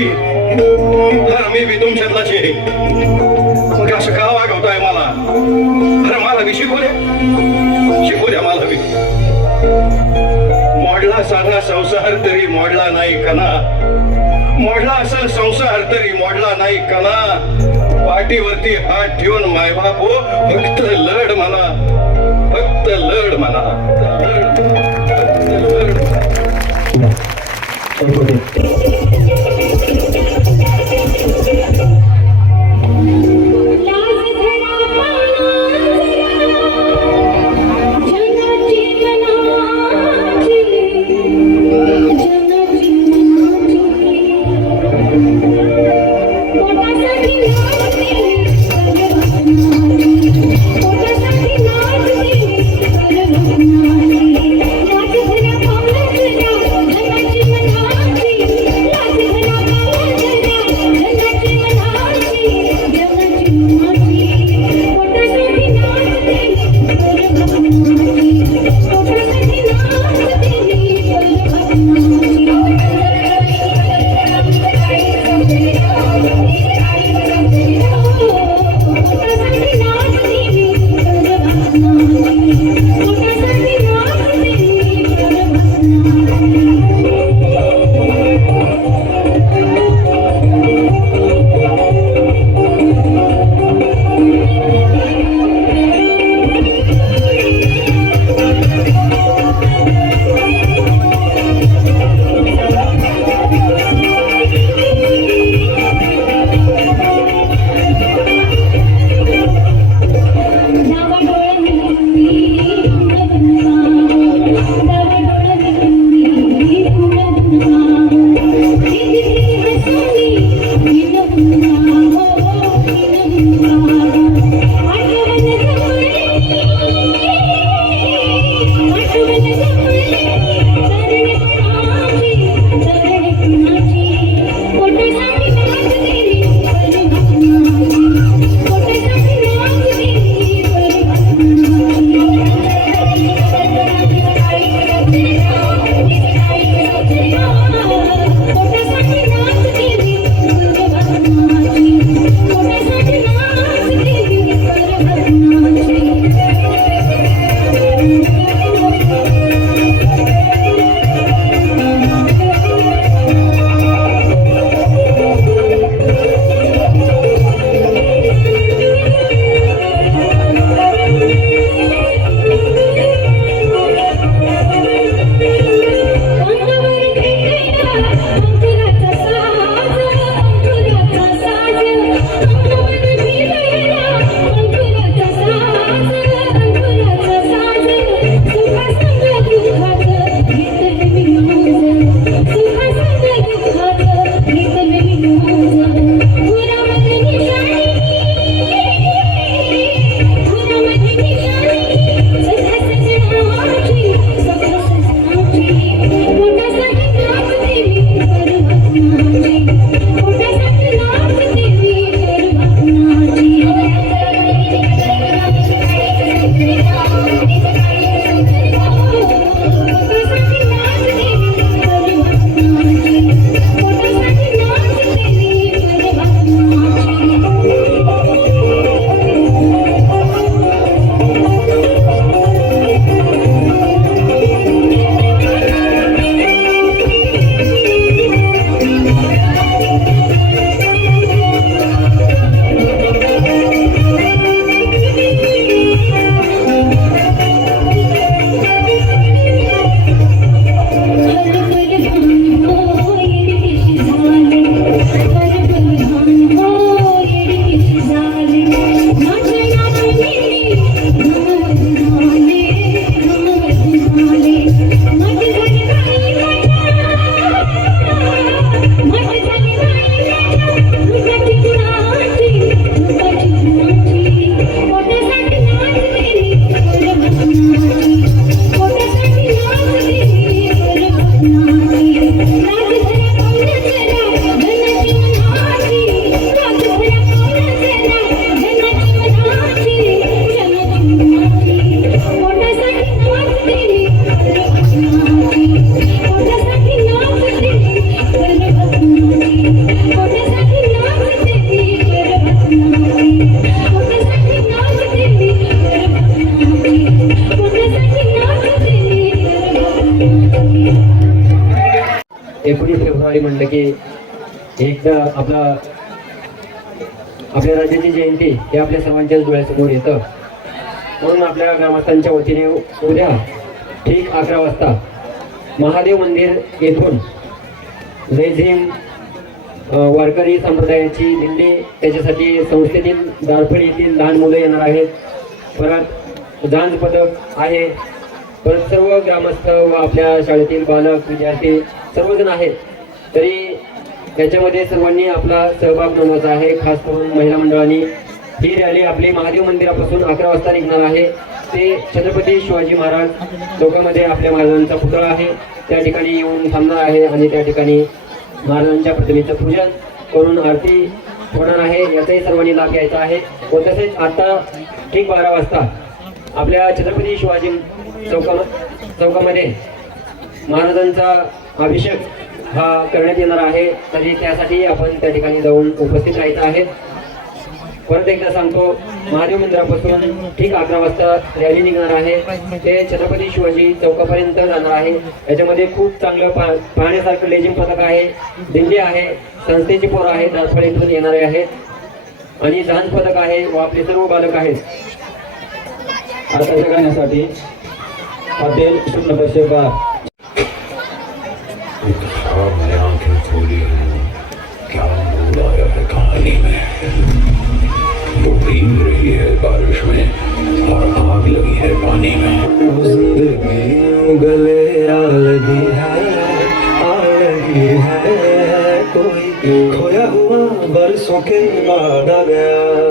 केली तर मी बी तुमच्यातलाच येईल असं का वागवताय मला? अरे मला बी शिकू शिकू द्या मला विषय मोडला साधा संसार तरी मोडला नाही कना मोडला असेल संसार तरी मोडला नाही कना पाठीवरती हात ठेवून मायबापो फक्त लढ म्हणा. फक्त लढ म्हणा. फक्त लढ फक्त लढ एकोणीस फेब्रुवारी म्हणलं की एकदा आपला आपल्या राज्याची जयंती हे आपल्या सर्वांच्याच डोळ्यासमोर येतं. म्हणून आपल्या ग्रामस्थांच्या वतीने उद्या ठीक अकरा वाजता महादेव मंदिर येथून जयझीम वारकरी संप्रदायाची दिंडी त्याच्यासाठी संस्थेतील दारफळ येथील लहान मुलं येणार आहेत. परत जांज पदक आहे. परत सर्व ग्रामस्थ व आपल्या शाळेतील बालक विद्यार्थी सर्वजण आहेत. तरी त्याच्यामध्ये सर्वांनी आपला सहभाग नोंदवायचा आहे. खास करून महिला मंडळांनी ही रॅली आपली महादेव मंदिरापासून अकरा वाजता निघणार आहे. ते छत्रपती शिवाजी महाराज चौकामध्ये आपल्या महाराजांचा पुतळा आहे. त्या ठिकाणी येऊन थांबणार आहे आणि त्या ठिकाणी महाराजांच्या प्रतिमेचं पूजन करून आरती होणार आहे. याचाही सर्वांनी लाभ घ्यायचा आहे व तसेच आता ठीक बारा वाजता आपल्या छत्रपती शिवाजी चौका चौकामध्ये महाराजांचा अभिषेक हा करण्यात येणार आहे. तरी त्यासाठी आपण त्या ठिकाणी जाऊन उपस्थित राहायचं आहे परत एकदा सांगतो महादेव मंदिरापासून ठीक अकरा वाजता रॅली निघणार आहे. ते छत्रपती शिवाजी चौकापर्यंत जाणार आहे. याच्यामध्ये खूप चांगलं पा पाहण्यासारखं लेझिम पथक आहे दिंडी आहे संस्थेची पोरं आहे दासफळ इथून येणारे आहेत. आणि लहान पथक आहे व आपले सर्व बालक आहेत. आताच्या गाण्यासाठी हॉटेल शुक्ल पैसे बार ख्वाब में आँखें खोली हैं? क्या मोड़ आया है कहानी में? वो भीग रही है बारिश में और आग लगी है पानी में। ज़िंदगी गले आ लगी है आ लगी है। कोई खोया हुआ बरसों के बाद आ गया।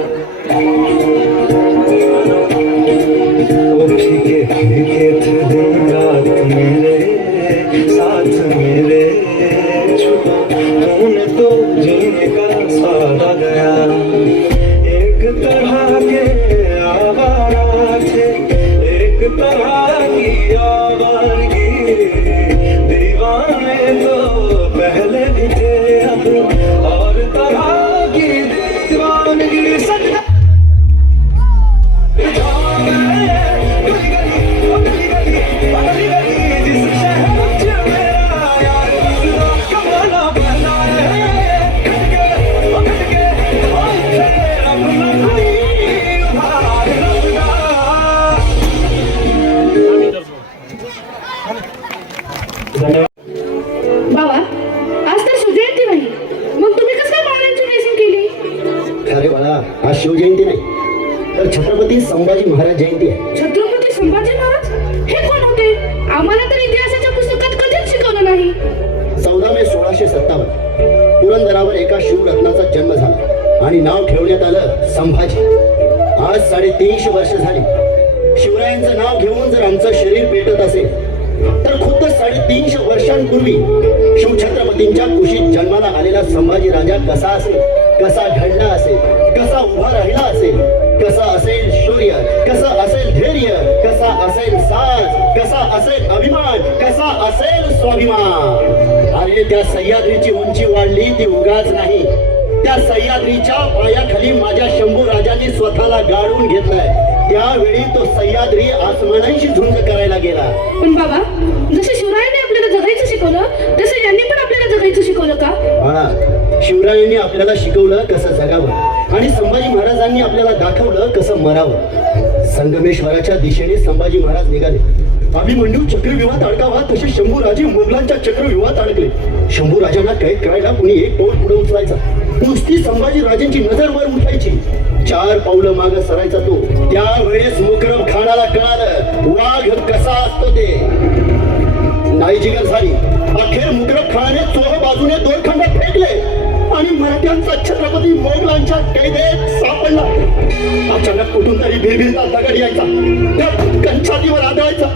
जन्माला आलेला संभाजी राजा कसा असेल? कसा घडला असेल? कसा उभा राहिला असेल? कसा असेल शौर्य? कसा असेल धैर्य? कसा असेल साज? कसा असेल अभिमान? कसा असेल स्वाभिमान? अरे त्या सह्याद्रीची उंची वाढली ती उगाच नाही. त्या सह्याद्रीच्या पायाखाली माझ्या शंभू राजांनी स्वतःला गाळून घेतलाय. त्यावेळी तो सह्याद्री आसमानांशी झुंज करायला गेला. पण बाबा जसे शिवरायांनी आपल्याला जगायचं शिकवलं तसे यांनी पण आपल्या जगायचं शिकवलं का? बाळा शिवरायांनी आपल्याला शिकवलं कसं जगावं. आणि संभाजी महाराजांनी आपल्याला दाखवलं कसं मरावं. संगमेश्वराच्या दिशेने संभाजी महाराज निघाले. अभिमन्यू चक्रव्यूहात अडकावा तसे शंभू राजे मुघलांच्या चक्रव्यूहात अडकले. शंभू राजांना कैद करायला कुणी एक पाऊल पुढे उचलायचा? नुसती संभाजी राजांची नजर वर उठायची. चार पावलं माग सरायचा तो. त्यावेळेस मुकरब खानाला कळाला वाघ कसा असतो ते नाही जिगर झाली. अखेर मुकरब खानाने चोह बाजूने दोन खंड फेकले. आणि मराठ्यांचा छत्रपती मोगलांच्या कैदेत सापडला. अचानक कुठून तरी भिरभिरता दगड यायचा. त्या कंछातीवर आदळायचा.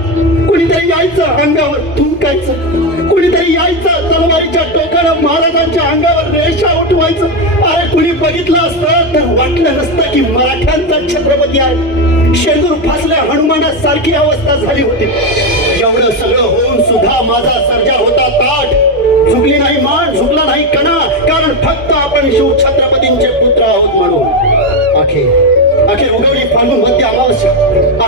कुणीतरी यायचं अंगावर थुंकायचं कुणीतरी यायचं तलवारीच्या टोकानं महाराजांच्या अंगावर रेषा उठवायचं. अरे कुणी बघितलं असतं? तर वाटलं नसतं की मराठ्यांचा छत्रपती आहे. शेंदूर फासल्या हनुमानासारखी अवस्था झाली होती. एवढं सगळं होऊन सुद्धा माझा सर्जा होता ताट झुकली नाही मान झुकला नाही कणा. कारण फक्त आपण शिव छत्रपतींचे पुत्र आहोत म्हणून. अखेर अखेर उगवली फाल्गुन मध्य अमावस्या.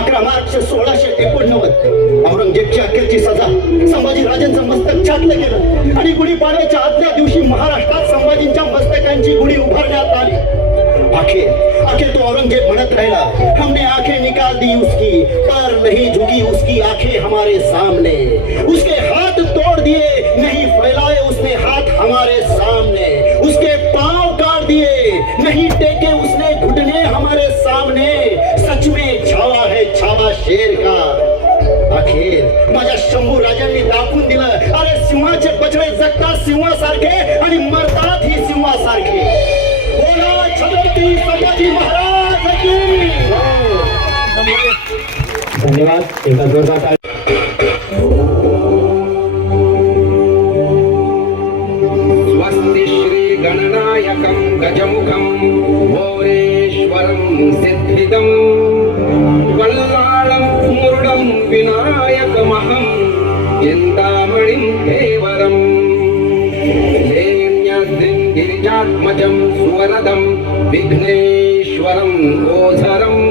अकरा मार्च सोळाशे एकोणनव्वद. औरंगजेबची अखेरची सजा. संभाजीराजांचं मस्तक छाटलं गेलं. आणि गुढीपाडव्याच्या आदल्या दिवशी महाराष्ट्रात संभाजींच्या मस्तकांची गुढी उभारण्यात आली. आखिर आखिर तो औरंगजेब म्हणत राहिला हमने आखे निकाल दी उसकी पर नहीं झुकी छावा शेर का? अखेर माझ्या शंभू राजांनी दाखवून दिलं. अरे सिंहाचे बछडे जगतात सिंहासारखे आणि मरतात ही सिंहासारखे. बोला छत्रपती संभाजी महाराज धन्यवाद. एका जोरदार गजमुखं भोरेश्वरं सिद्धिदं. वल्लाळं मुरुडं विनायकमहं चिन्तामणिं देवरम् लेन्यद्रिं गिरिजात्मजं सुवरदं विघ्नेश्वरम् ओझरम्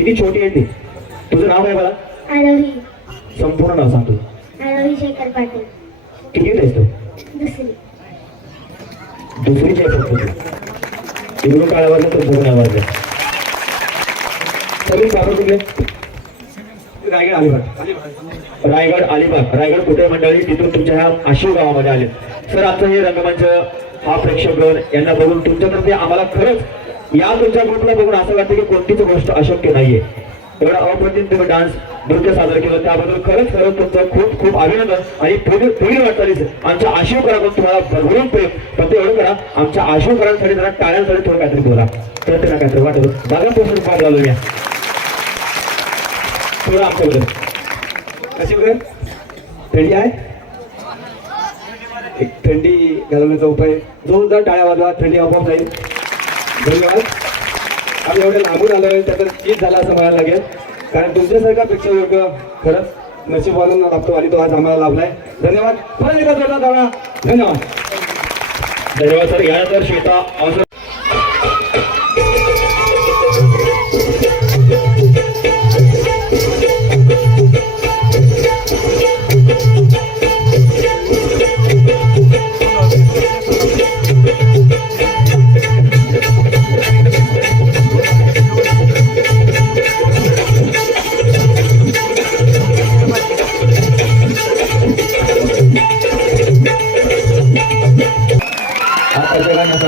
किती छोटी आहे ती? तुझं नाव काय आरोही. संपूर्ण नाव सांगतो आरोही शेखर पाटील. किती आहेस तू? दुसरी. काय आवाज तर सगळी कापड कुठले? रायगड अलिबाग. रायगड अलिबाग. रायगड कुठे मंडळी? तिथून तुमच्या ह्या आशिव गावामध्ये आले. सर आजचं हे रंगमंच हा प्रेक्षकगण यांना बघून तुमच्यातर्फे आम्हाला खरंच या तुमच्या ग्रुपला बघून असं वाटतं की कोणतीच गोष्ट अशक्य नाहीये. एवढा अप्रतिम तुम्ही डान्स नृत्य सादर केलं. त्याबद्दल खरंच खरंच तुमचं खूप खूप अभिनंदन आणि पुढील पुढील वाटचालीस आमच्या आशिवकरांकडून तुम्हाला भरभरून प्रेम. फक्त एवढं करा आमच्या आशिवकरांसाठी जरा टाळ्यांसाठी थोडं काहीतरी बोला. तर त्यांना काहीतरी वाटत बागापासून पाठ झालो मी थोडं आमच्याबद्दल. कशी वगैरे थंडी आहे? एक थंडी घालवण्याचा उपाय. जोरदार टाळ्या वाजवा. थंडी आपोआप जाईल. धन्यवाद. आम्ही एवढे लांबून आलो आहे त्याचा चीज झाला असं म्हणायला लागेल. कारण तुमच्यासारखा प्रेक्षक खरंच नशीबवानांना लाभतो आणि तो आज आम्हाला लाभलाय. धन्यवाद. परत एकदा जोरदार धन्यवाद. धन्यवाद. सर. यानंतर श्वेता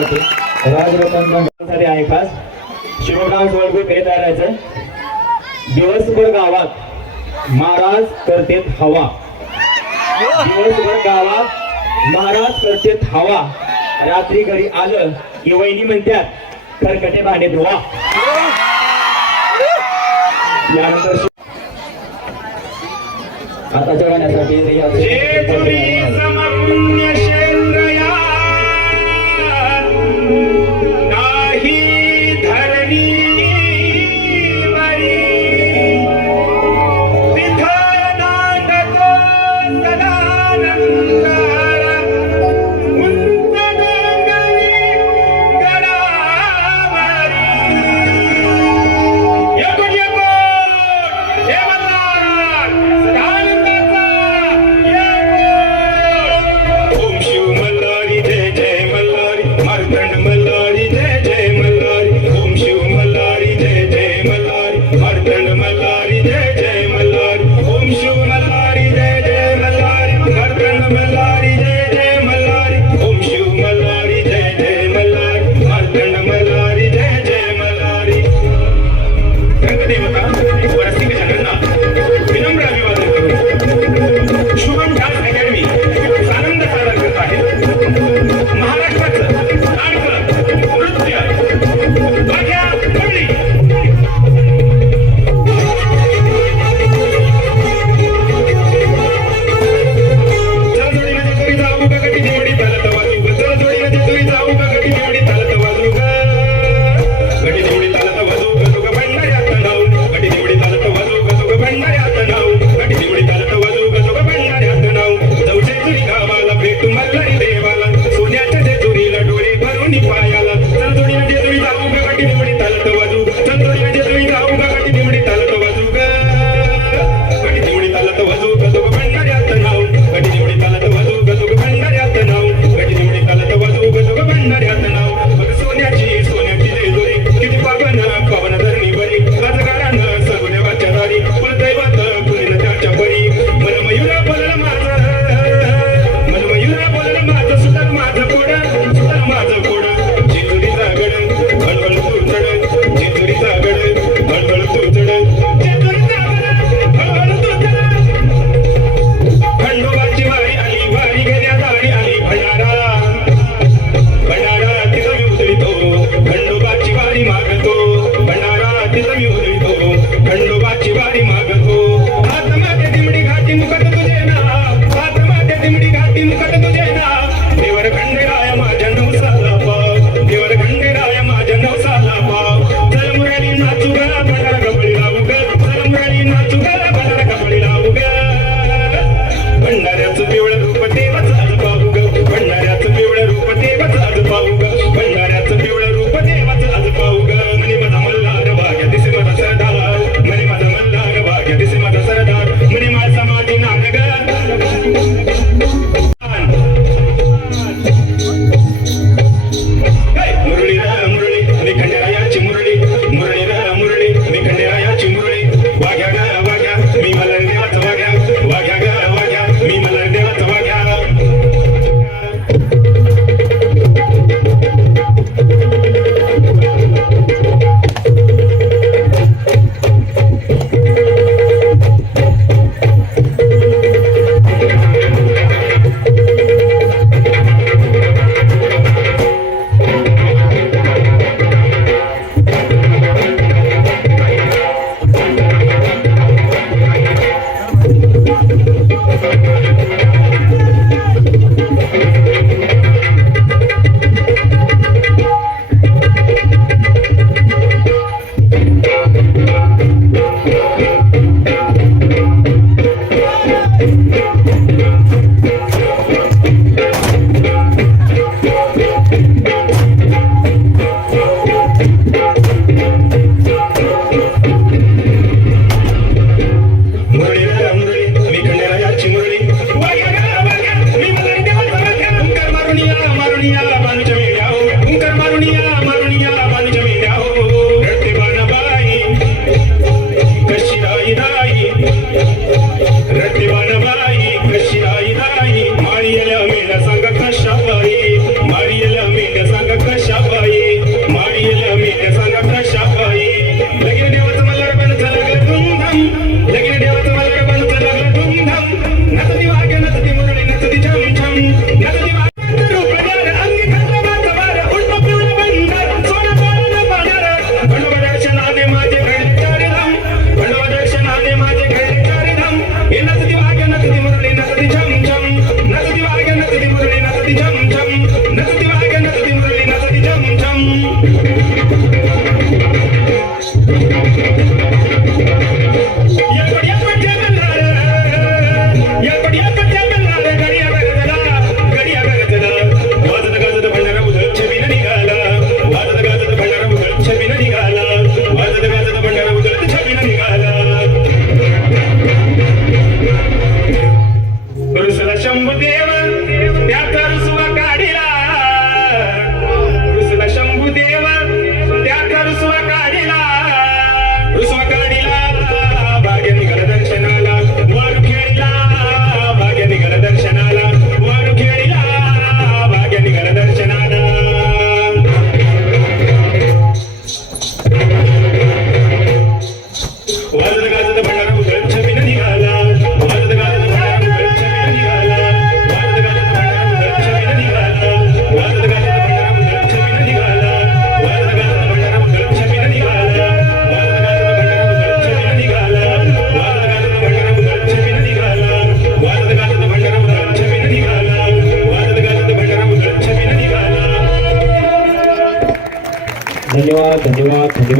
ऑसर आताच्या राजरत्नसाठी आहे खास. शिवराम सोळगुड हे राहायचं दिवसभर गावात महाराज करतेत हवा. दिवसभर गावात महाराज करतेत हवा. रात्री घरी आलं की वहिनी म्हणतात खरकटे भांडे धुवा. यानंतर आता आताच्या